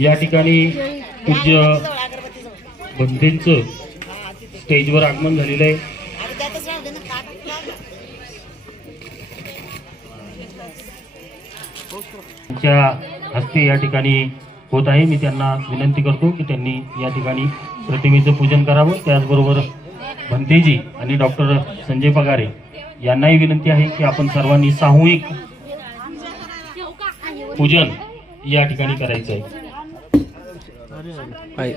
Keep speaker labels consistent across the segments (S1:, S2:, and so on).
S1: या ठिकाणी पूज्य बंधेंचं स्टेजवर आगमन झालेलं आहे. त्यांच्या हस्ते या ठिकाणी होत आहे. मी त्यांना विनंती करतो की त्यांनी या ठिकाणी प्रतिमेचं पूजन करावं. त्याचबरोबर भंतेजी आणि डॉक्टर संजय पगारे यांनाही विनंती आहे की आपण सर्वांनी सामूहिक पूजन या ठिकाणी करायचं आहे. はい。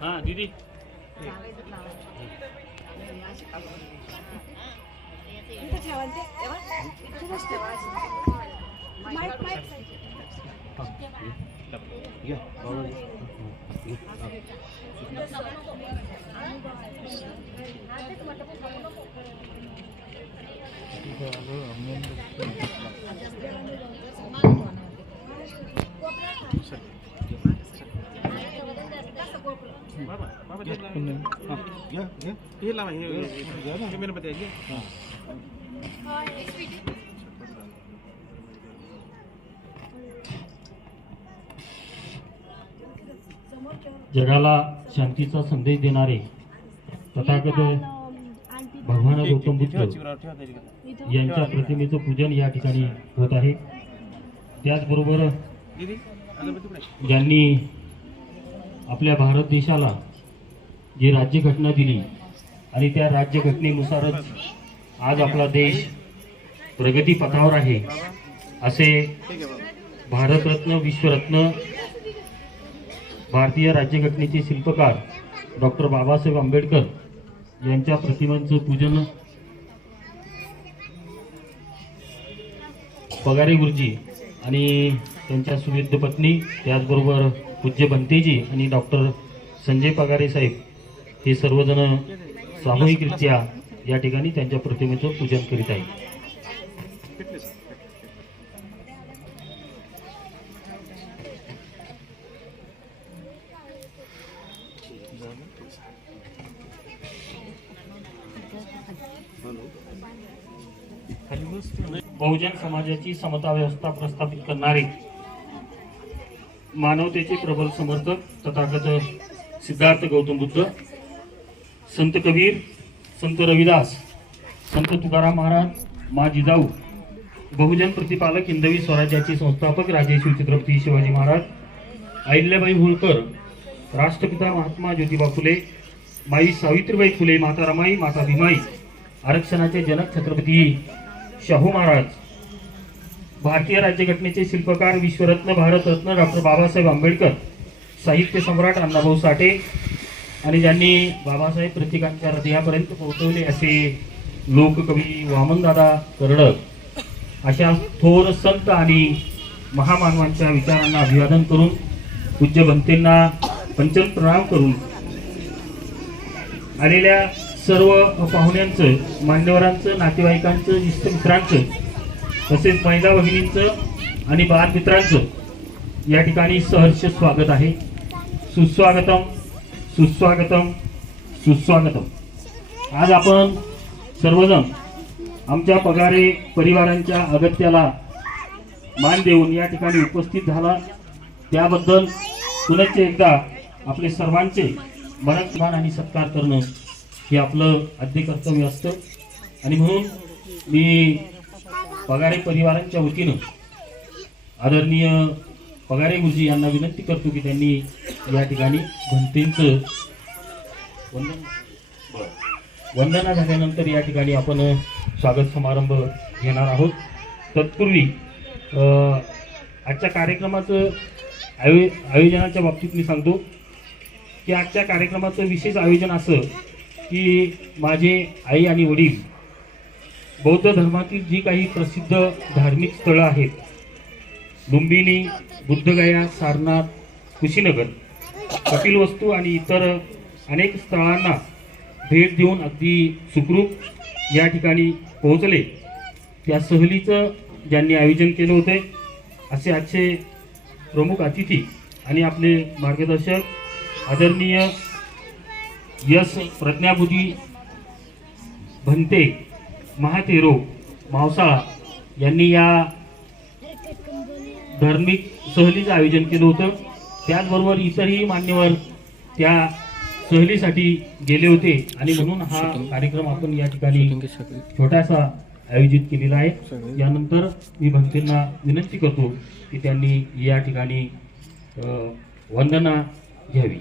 S1: Ah, Didi. ठेवा ठेवा आहे ना हा दीदी
S2: हे लावा हे कॅमेरामध्ये आहे घे.
S1: जगाला शांतीचा संदेश देणारे तथागत भगवान गौतम बुद्ध. यांच्या प्रतिमेचं पूजन या ठिकाणी होत आहे. त्याचबरोबर? ज्यांनी आपल्या भारत देशाला जी राज्यघटना दिली आणि त्या राज्यघटनेनुसारच आज आपला देश प्रगती पथावर आहे. असे भारतरत्न विश्वरत्न भारतीय राज्यघटनेचे शिल्पकार डॉक्टर बाबासाहेब आंबेडकर यांच्या प्रतिमांचं पूजन. पगारे गुरुजी आणि त्यांच्या सुविध पत्नी त्याचबरोबर पूज्य बनतेजी आणि डॉक्टर संजय पगारे साहेब हे सर्वजण सामूहिकरित्या या ठिकाणी त्यांच्या प्रतिमेचं पूजन करीत आहेत. बहुजन समाजाची समता व्यवस्था प्रस्थापित करणारे मानवतेचे प्रबल समर्थक तथागत सिद्धार्थ गौतम बुद्ध संत कबीर संत रविदास संत तुकाराम महाराज मा जिजाऊ बहुजन प्रतिपालक हिंदवी स्वराज्याचे संस्थापक राजेश्वर छत्रपती शिवाजी महाराज अहिल्याबाई होळकर राष्ट्रपिता महात्मा ज्योतिबा फुले माई सावित्रीबाई फुले माता रमाई माता भीमाई आरक्षणाचे जनक छत्रपती शाहू महाराज. भारतीय राज्यघटनेचे शिल्पकार विश्वरत्न भारतरत्न डॉक्टर बाबासाहेब आंबेडकर साहित्य सम्राट अण्णाभाऊ साठे आणि ज्यांनी बाबासाहेब प्रतिकांच्या हृदयापर्यंत पोहोचवले असे लोककवी वामनदादा कर्डक अशा थोर संत आणि महामानवांच्या विचारांना अभिवादन करून पूज्य भंतेंना पंचम प्रणाम करून आलेल्या सर्व पाहुण्यांचं मान्यवरांचं नातेवाईकांचं इष्ट मित्रांचं तसेच महिला भगिनींचं आणि बालमित्रांचं या ठिकाणी सहर्ष स्वागत आहे. सुस्वागतम सुस्वागतम सुस्वागतम. आज आपण सर्वजण आमच्या पगारे परिवारांच्या अगत्याला मान देऊन या ठिकाणी उपस्थित झाला. त्याबद्दल पुनश्च एकदा आपले सर्वांचे मनस्मान आणि सत्कार करणं हे आपलं आद्य कर्तव्य असतं. आणि म्हणून मी पगारे परिवारांच्या वतीनं आदरणीय पगारे गुरुजी यांना विनंती करतो की त्यांनी या ठिकाणी भंतेंचं वंदन वंदना झाल्यानंतर या ठिकाणी आपण स्वागत समारंभ घेणार आहोत. तत्पूर्वी आजच्या कार्यक्रमाचं आयो आयोजनाच्या बाबतीत मी सांगतो की आजच्या कार्यक्रमाचं विशेष आयोजन असं की माझे आई आणि वडील बौद्ध धर्मातील जी काही प्रसिद्ध धार्मिक स्थळं आहेत लुंबिनी बुद्धगया सारनाथ कुशीनगर कपिलवस्तू आणि इतर अनेक स्थळांना भेट देऊन अगदी सुखरूप या ठिकाणी पोहोचले. त्या सहलीचं ज्यांनी आयोजन केलं होते असे आजचे प्रमुख अतिथी आणि आपले मार्गदर्शक आदरणीय यश प्रज्ञाबुधी भंते महातेरो मावसाळा यांनी या धार्मिक सहलीचं आयोजन केलं होतं. त्याचबरोबर इतरही मान्यवर त्या सहलीसाठी गेले होते. आणि म्हणून हा कार्यक्रम आपण या ठिकाणी छोटासा आयोजित केलेला आहे. यानंतर मी भक्तींना विनंती करतो की त्यांनी या ठिकाणी वंदना घ्यावी.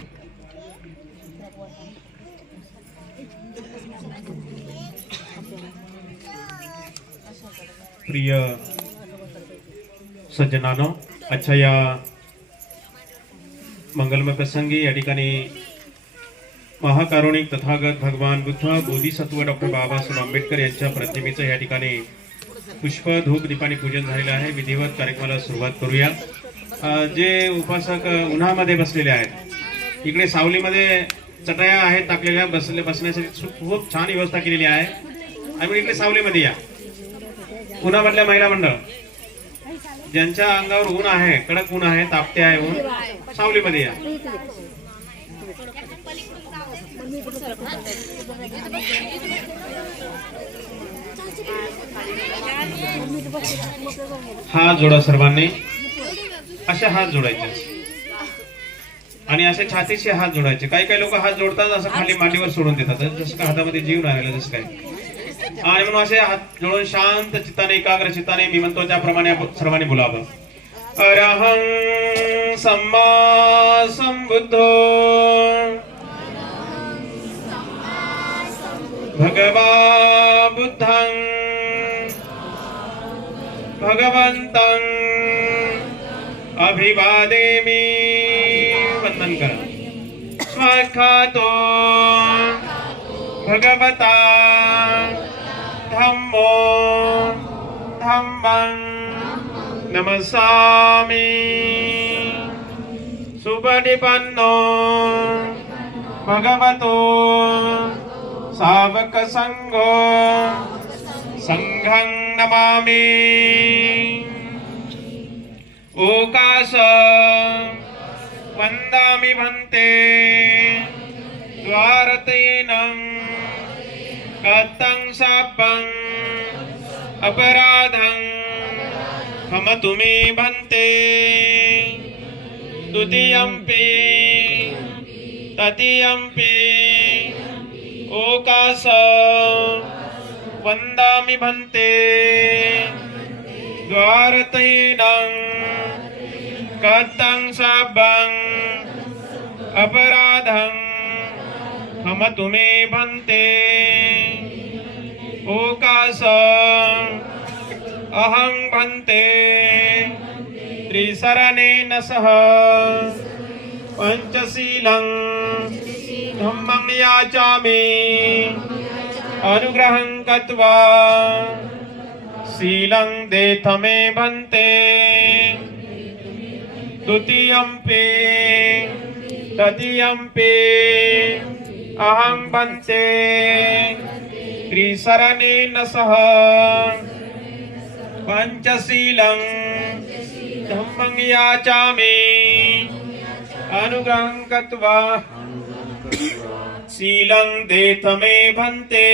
S3: प्रिय सज्जनानो अच्छा या मंगलमय प्रसंगी या ठिकाणी महाकारुणिक तथागत भगवान बुद्ध बोधिसत्व डॉक्टर बाबासाहेब आंबेडकर यांच्या प्रतिमेचं या ठिकाणी पुष्प धूप दीपाने पूजन झालेलं आहे. विधिवत कार्यक्रमाला सुरुवात करूया. जे उपासक उन्हामध्ये बसलेले आहेत इकडे सावलीमध्ये चटया आहेत टाकलेल्या बसले बसण्यासाठी खूप छान व्यवस्था केलेली आहे. आणि इकडे सावलीमध्ये या. उन्हामधल्या महिला मंडळ. ज्यांच्या अंगावर ऊन आहे कडक ऊन आहे तापते आहे ऊन सावलीमध्ये या. हात जोडा सर्वांनी. असे हात जोडायचे. आणि असे छातीशी हात जोडायचे. काही काही लोक हात जोडतात असं खाली मांडीवर सोडून देतात. जसं का हातामध्ये जीव राहिला जसं काय आणि म्हणून असे हात जोडून शांत चित्ताने एकाग्र चित्ताने मी म्हणतो त्याप्रमाणे सर्वांनी बोलावं. अरहं सम्मा संबुद्धो भगवा बुद्धं भगवन्तं। अभिवादेमि। वंदन करा। स्वाखातो। भगवता। धम्मो धम्मं नमसामि सुपटिपन्नो भगवतो सावकसङ्गो सङ्घं नमामि ओकाश वन्दामि भन्ते द्वारतेनं कथं शापं अपराधं क्षमतु मे भन्ते द्वितीयम्पि तृतीयम्पि ओकाश वन्दामि भन्ते। द्वारतैनं कथं शापं अपराधं क्षमतु मे भन्ते। ओकाश अहं भन्ते। त्रिशरणेन सह। पञ्चशीलं। धम्मं याचामि। अनुग्रहं गत्वा। शीलं देथ मे भन्ते तवीयं पे। अहं भन्ते। त्रिशरणेन सह पञ्चशीलं धम्मं याचामि अनुग्रहं कृत्वा शीलं देथ मे भन्ते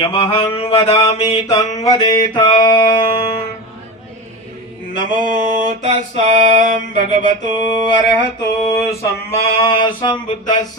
S3: यमहं वदामि तं वदेथ नमो तस्सां भगवतो अर्हतो सम्मा सम्बुद्धस्स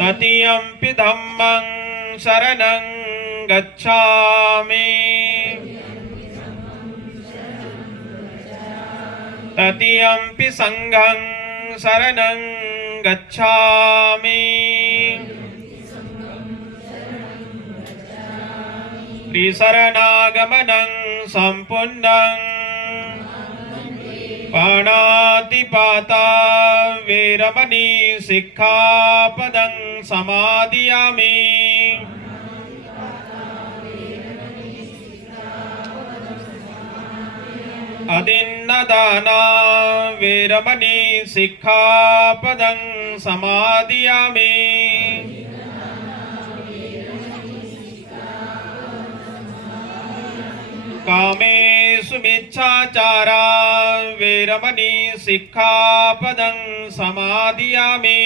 S3: ततीयम्पि धम्मं शरणं गच्छामि। ततीयम्पि सङ्घं शरणं गच्छामि। त्रिशरणागमनं පාණාතිපාතා වේරමණී සික්ඛාපදං සමාදියාමි අදින්න දානා වේරමණී සික්ඛාපදං සමාදියාමි कामेषु मिच्छाचारा वीरमणि सिक्खापदं समादियामि।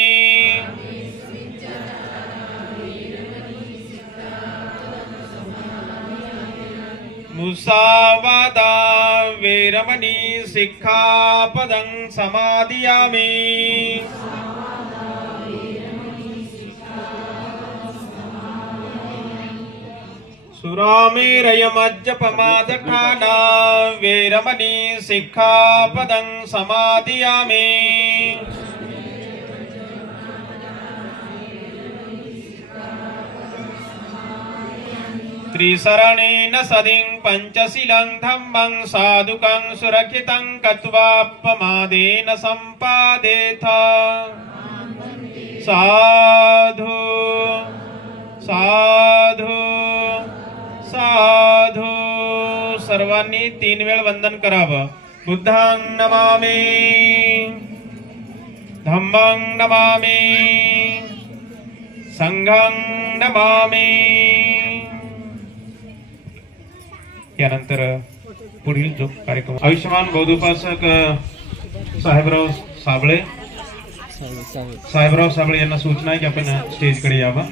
S3: मुसावादा वीरमणि सिक्खापदं समादियामि। सुरामेरयमज्जपमादठाना वीरमणि सिक्खापदं समादियामि त्रिशरणेन सदिं पञ्चशिलं धम्मं साधुकं सुरक्षितं कत्वापमादेन सम्पादेथ। साधु साधु। साधू। सर्वांनी तीन वेळ वंदन करावं. बुद्धांग नमामी। धम्मांग नमामी। संघांग नमामी। यानंतर पुढील जो कार्यक्रम आयुष्यमान बौद्धोपासक साहेबराव साबळे. साहेबराव साबळे यांना सूचना आहे की आपण स्टेजकडे यावं.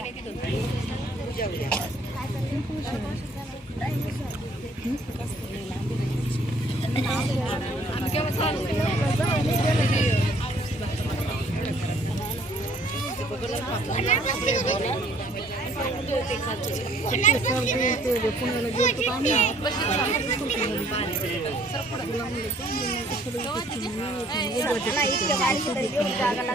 S1: అలా ఇక్కడ వారికి యోగా అలా